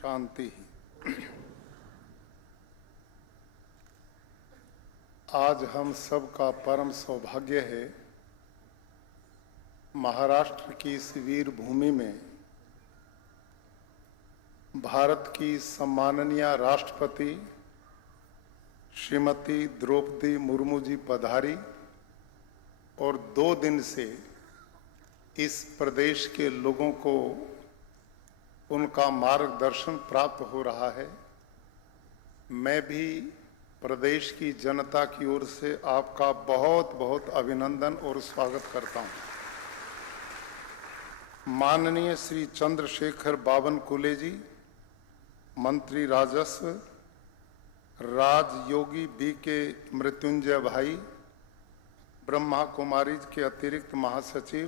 शांति। आज हम सब का परम सौभाग्य है महाराष्ट्र की इस वीर भूमि में भारत की सम्माननीय राष्ट्रपति श्रीमती द्रौपदी मुर्मू जी पधारी और 2 दिन से इस प्रदेश के लोगों को उनका मार्गदर्शन प्राप्त हो रहा है। मैं भी प्रदेश की जनता की ओर से आपका बहुत बहुत अभिनंदन और स्वागत करता हूं। माननीय श्री चंद्रशेखर बावनकुले जी, मंत्री राजस्व, राजयोगी बी.के. मृत्युंजय भाई, ब्रह्मा कुमारी के अतिरिक्त महासचिव,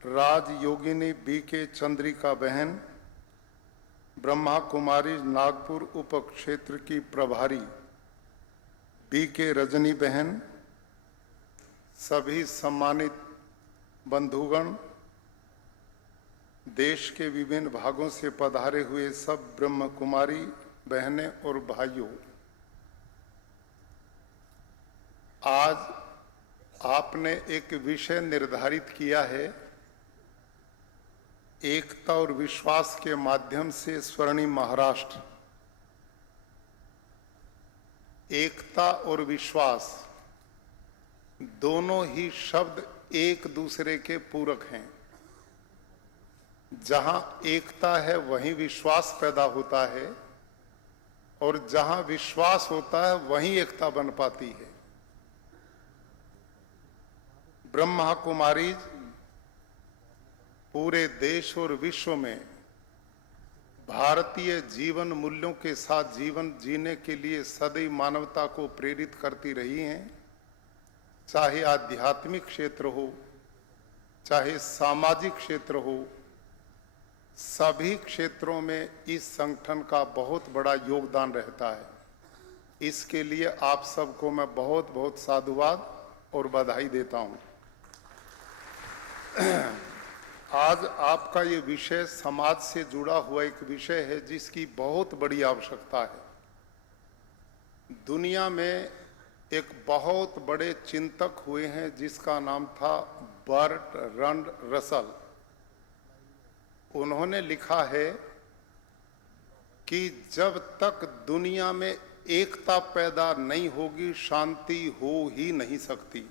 राजयोगिनी बी.के. चंद्रिका बहन, ब्रह्मा कुमारी नागपुर उप क्षेत्र की प्रभारी बी.के. रजनी बहन, सभी सम्मानित बंधुगण, देश के विभिन्न भागों से पधारे हुए सब ब्रह्म कुमारी बहनें और भाइयों, आज आपने एक विषय निर्धारित किया है, एकता और विश्वास के माध्यम से स्वर्णिम महाराष्ट्र। एकता और विश्वास दोनों ही शब्द एक दूसरे के पूरक हैं। जहां एकता है वहीं विश्वास पैदा होता है और जहां विश्वास होता है वहीं एकता बन पाती है। ब्रह्मा कुमारी पूरे देश और विश्व में भारतीय जीवन मूल्यों के साथ जीवन जीने के लिए सदैव मानवता को प्रेरित करती रही हैं। चाहे आध्यात्मिक क्षेत्र हो, चाहे सामाजिक क्षेत्र हो, सभी क्षेत्रों में इस संगठन का बहुत बड़ा योगदान रहता है। इसके लिए आप सबको मैं बहुत बहुत साधुवाद और बधाई देता हूं। आज आपका ये विषय समाज से जुड़ा हुआ एक विषय है जिसकी बहुत बड़ी आवश्यकता है। दुनिया में एक बहुत बड़े चिंतक हुए हैं जिसका नाम था बर्ट्रैंड रसल। उन्होंने लिखा है कि जब तक दुनिया में एकता पैदा नहीं होगी शांति हो ही नहीं सकती।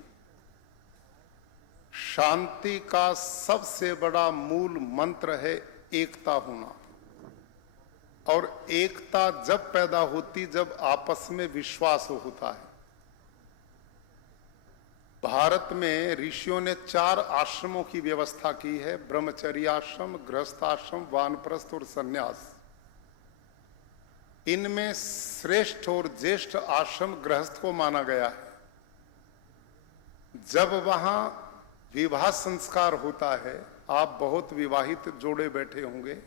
शांति का सबसे बड़ा मूल मंत्र है एकता होना, और एकता जब पैदा होती जब आपस में विश्वास होता है। भारत में ऋषियों ने 4 आश्रमों की व्यवस्था की है, ब्रह्मचर्य आश्रम, गृहस्थाश्रम, वानप्रस्थ और संन्यास। इनमें श्रेष्ठ और ज्येष्ठ आश्रम गृहस्थ को माना गया है। जब वहां विवाह संस्कार होता है, आप बहुत विवाहित जोड़े बैठे होंगे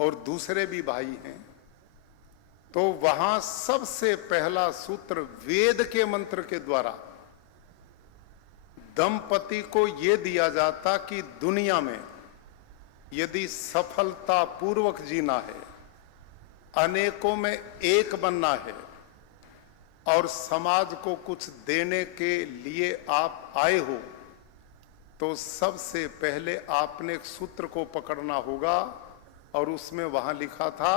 और दूसरे भी भाई हैं, तो वहां सबसे पहला सूत्र वेद के मंत्र के द्वारा दंपति को यह दिया जाता कि दुनिया में यदि सफलता पूर्वक जीना है, अनेकों में एक बनना है और समाज को कुछ देने के लिए आप आए हो, तो सबसे पहले आपने एक सूत्र को पकड़ना होगा। और उसमें वहां लिखा था,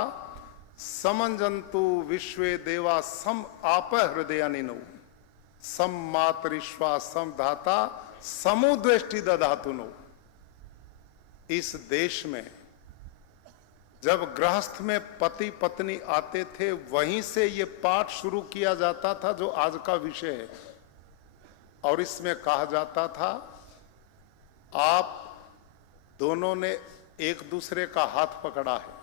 समंजंतु विश्वे देवा सम आप हृदयानिनो सम मातरिश्वा सम धाता समुद्वेष्टि दधातुनो। इस देश में जब गृहस्थ में पति पत्नी आते थे, वहीं से ये पाठ शुरू किया जाता था जो आज का विषय है। और इसमें कहा जाता था, आप दोनों ने एक दूसरे का हाथ पकड़ा है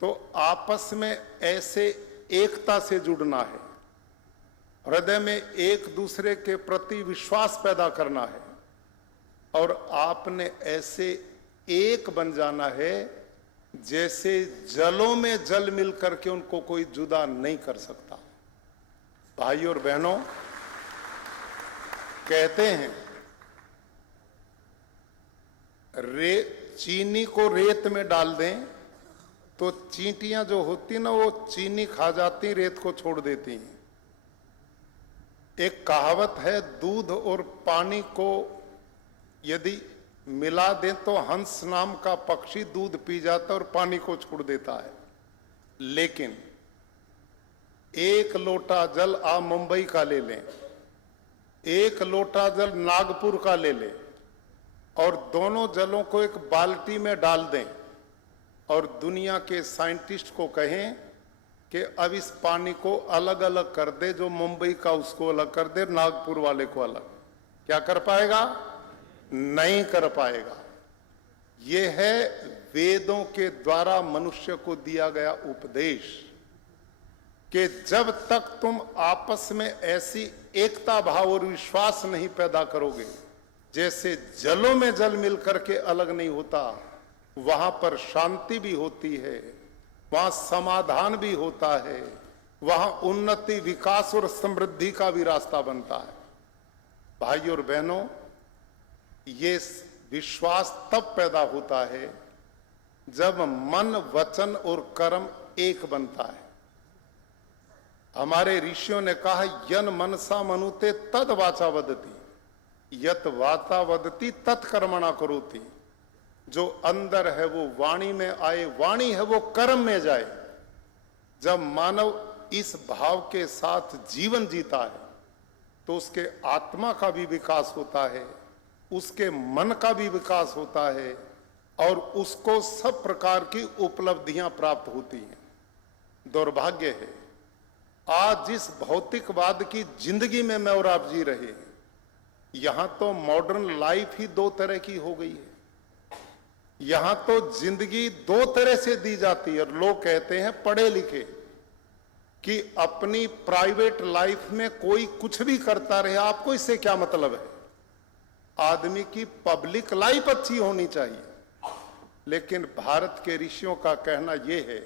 तो आपस में ऐसे एकता से जुड़ना है, हृदय में एक दूसरे के प्रति विश्वास पैदा करना है और आपने ऐसे एक बन जाना है जैसे जलों में जल मिलकर के उनको कोई जुदा नहीं कर सकता। भाई और बहनों, कहते हैं चीनी को रेत में डाल दें तो चींटियां जो होती ना वो चीनी खा जाती, रेत को छोड़ देती हैं। एक कहावत है, दूध और पानी को यदि मिला दें तो हंस नाम का पक्षी दूध पी जाता है और पानी को छोड़ देता है। लेकिन एक लोटा जल आप मुंबई का ले लें, एक लोटा जल नागपुर का ले लें और दोनों जलों को एक बाल्टी में डाल दें और दुनिया के साइंटिस्ट को कहें कि अब इस पानी को अलग अलग कर दे, जो मुंबई का उसको अलग कर दे, नागपुर वाले को अलग, क्या कर पाएगा? नहीं कर पाएगा। यह है वेदों के द्वारा मनुष्य को दिया गया उपदेश कि जब तक तुम आपस में ऐसी एकता भाव और विश्वास नहीं पैदा करोगे, जैसे जलों में जल मिलकर के अलग नहीं होता, वहां पर शांति भी होती है, वहां समाधान भी होता है, वहां उन्नति, विकास और समृद्धि का भी रास्ता बनता है। भाई और बहनों, ये विश्वास तब पैदा होता है जब मन, वचन और कर्म एक बनता है। हमारे ऋषियों ने कहा, यन मनसा मनुते तद वाचा वदति, यत वाचा वदति तत् कर्मणा करोति। जो अंदर है वो वाणी में आए, वाणी है वो कर्म में जाए। जब मानव इस भाव के साथ जीवन जीता है तो उसके आत्मा का भी विकास होता है, उसके मन का भी विकास होता है और उसको सब प्रकार की उपलब्धियां प्राप्त होती हैं। दुर्भाग्य है, आज जिस भौतिकवाद की जिंदगी में मैं और आप जी रहे हैं, यहां तो मॉडर्न लाइफ ही दो तरह की हो गई है। यहां तो जिंदगी दो तरह से दी जाती है और लोग कहते हैं पढ़े लिखे कि अपनी प्राइवेट लाइफ में कोई कुछ भी करता रहे, आपको इससे क्या मतलब है? आदमी की पब्लिक लाइफ अच्छी होनी चाहिए। लेकिन भारत के ऋषियों का कहना यह है,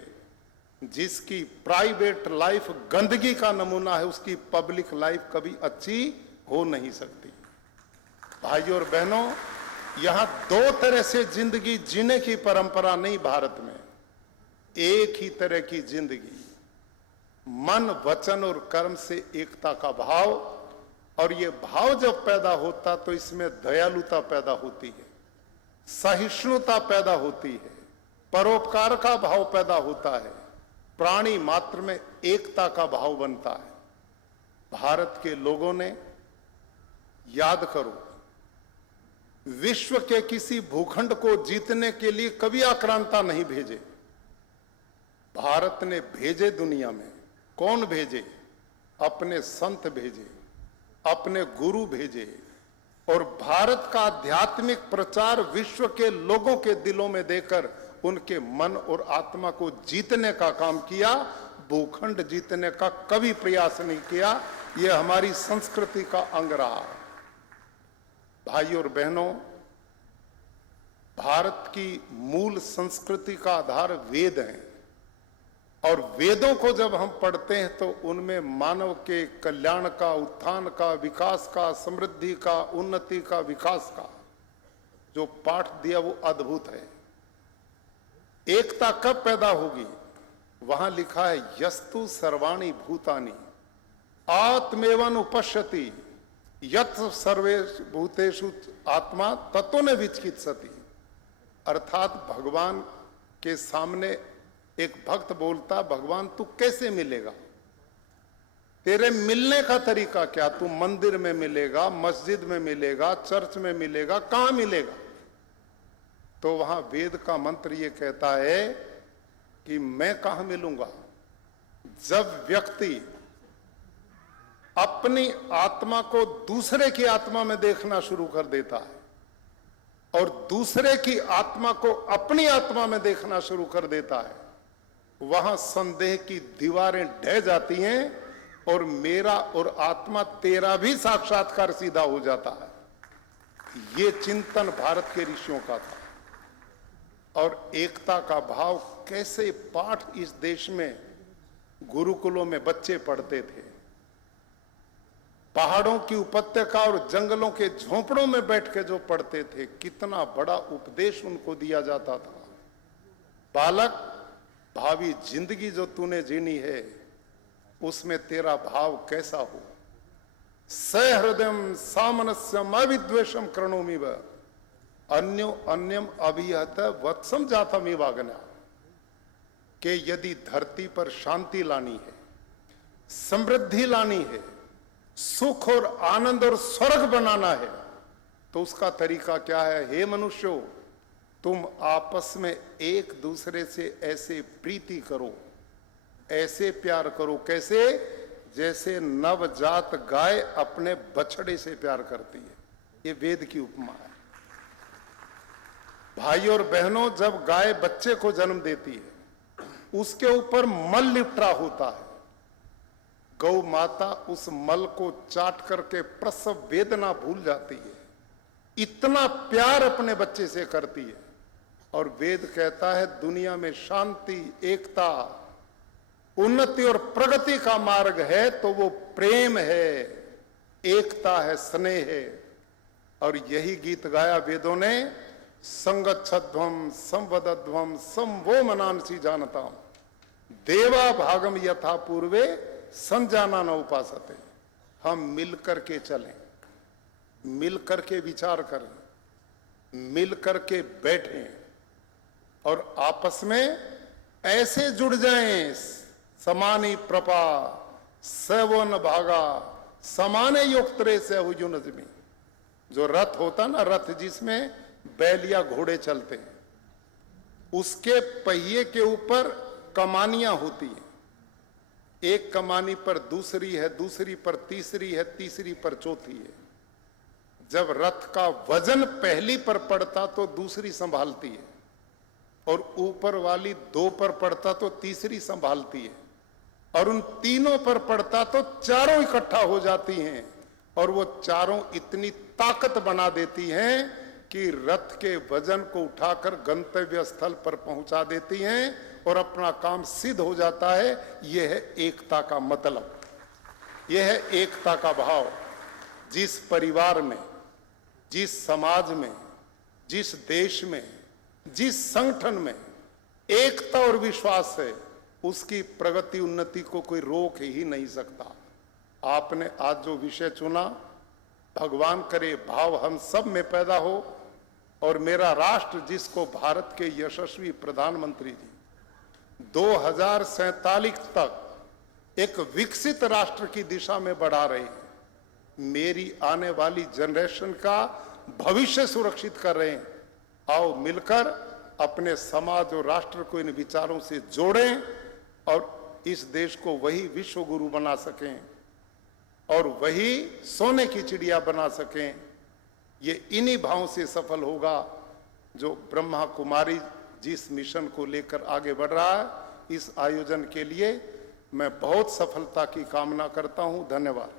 जिसकी प्राइवेट लाइफ गंदगी का नमूना है, उसकी पब्लिक लाइफ कभी अच्छी हो नहीं सकती। भाइयों और बहनों, यहां दो तरह से जिंदगी जीने की परंपरा नहीं भारत में, एक ही तरह की जिंदगी, मन, वचन और कर्म से एकता का भाव। और ये भाव जब पैदा होता तो इसमें दयालुता पैदा होती है, सहिष्णुता पैदा होती है, परोपकार का भाव पैदा होता है, प्राणी मात्र में एकता का भाव बनता है। भारत के लोगों ने, याद करो, विश्व के किसी भूखंड को जीतने के लिए कभी आक्रांता नहीं भेजे। भारत ने भेजे दुनिया में, कौन भेजे? अपने संत भेजे, अपने गुरु भेजे और भारत का आध्यात्मिक प्रचार विश्व के लोगों के दिलों में देकर उनके मन और आत्मा को जीतने का काम किया। भूखंड जीतने का कभी प्रयास नहीं किया। यह हमारी संस्कृति का अंग रहा। भाइयों और बहनों, भारत की मूल संस्कृति का आधार वेद है और वेदों को जब हम पढ़ते हैं तो उनमें मानव के कल्याण का, उत्थान का, विकास का, समृद्धि का, उन्नति का, विकास का जो पाठ दिया वो अद्भुत है। एकता कब पैदा होगी? वहां लिखा है, यस्तु सर्वाणि भूतानि आत्मेवन उपश्यति यत् सर्वेषु भूतेषु आत्मा ततो न विचिकित्सति। अर्थात भगवान के सामने एक भक्त बोलता, भगवान तू कैसे मिलेगा? तेरे मिलने का तरीका क्या? तू मंदिर में मिलेगा, मस्जिद में मिलेगा, चर्च में मिलेगा, कहां मिलेगा? तो वहां वेद का मंत्र ये कहता है कि मैं कहां मिलूंगा? जब व्यक्ति अपनी आत्मा को दूसरे की आत्मा में देखना शुरू कर देता है और दूसरे की आत्मा को अपनी आत्मा में देखना शुरू कर देता है, वहां संदेह की दीवारें ढह जाती हैं और मेरा और आत्मा तेरा भी साक्षात्कार सीधा हो जाता है। ये चिंतन भारत के ऋषियों का था। और एकता का भाव कैसे पाठ इस देश में गुरुकुलों में बच्चे पढ़ते थे। पहाड़ों की उपत्यका और जंगलों के झोंपड़ों में बैठ के जो पढ़ते थे, कितना बड़ा उपदेश उनको दिया जाता था। बालक, भावी जिंदगी जो तूने जीनी है उसमें तेरा भाव कैसा हो। सहृदयम सामनस्यम अविद्वेषम करणोमि व अन्यो अन्यम अभिहत वत्सम जातम वागना, कि यदि धरती पर शांति लानी है, समृद्धि लानी है, सुख और आनंद और स्वर्ग बनाना है, तो उसका तरीका क्या है। हे मनुष्यों, तुम आपस में एक दूसरे से ऐसे प्रीति करो, ऐसे प्यार करो, कैसे, जैसे नवजात गाय अपने बछड़े से प्यार करती है। ये वेद की उपमा है। भाई और बहनों, जब गाय बच्चे को जन्म देती है उसके ऊपर मल लिपटा होता है। गौ माता उस मल को चाट करके प्रसव वेदना भूल जाती है, इतना प्यार अपने बच्चे से करती है। और वेद कहता है दुनिया में शांति, एकता, उन्नति और प्रगति का मार्ग है तो वो प्रेम है, एकता है, स्नेह है। और यही गीत गाया वेदों ने, संगच्छध्वम संवदध्वम संवो मनांसी जानताम देवा भागम यथा पूर्वे संजाना न उपासते। हम मिलकर के चलें, मिलकर के विचार करें, मिलकर के बैठें और आपस में ऐसे जुड़ जाएं, समानी प्रपा सवन भागा समाने योक्तरे से हुजुनजमी। जो रथ होता ना, रथ जिसमें बैल या घोड़े चलते हैं, उसके पहिए के ऊपर कमानियां होती हैं। एक कमानी पर दूसरी है, दूसरी पर तीसरी है, तीसरी पर चौथी है। जब रथ का वजन पहली पर पड़ता तो दूसरी संभालती है, और ऊपर वाली दो पर पड़ता तो तीसरी संभालती है, और उन तीनों पर पड़ता तो चारों इकट्ठा हो जाती हैं। और वो चारों इतनी ताकत बना देती हैं कि रथ के वजन को उठाकर गंतव्य स्थल पर पहुंचा देती हैं और अपना काम सिद्ध हो जाता है। यह है एकता का मतलब, यह है एकता का भाव। जिस परिवार में, जिस समाज में, जिस देश में, जिस संगठन में एकता और विश्वास है, उसकी प्रगति उन्नति को कोई रोक ही नहीं सकता। आपने आज जो विषय चुना, भगवान करे भाव हम सब में पैदा हो और मेरा राष्ट्र, जिसको भारत के यशस्वी प्रधानमंत्री जी 2047 तक एक विकसित राष्ट्र की दिशा में बढ़ा रहे हैं, मेरी आने वाली जनरेशन का भविष्य सुरक्षित कर रहे हैं। आओ मिलकर अपने समाज और राष्ट्र को इन विचारों से जोड़ें और इस देश को वही विश्व गुरु बना सकें और वही सोने की चिड़िया बना सकें। ये इन्हीं भावों से सफल होगा जो ब्रह्मा कुमारी जिस मिशन को लेकर आगे बढ़ रहा है। इस आयोजन के लिए मैं बहुत सफलता की कामना करता हूं। धन्यवाद।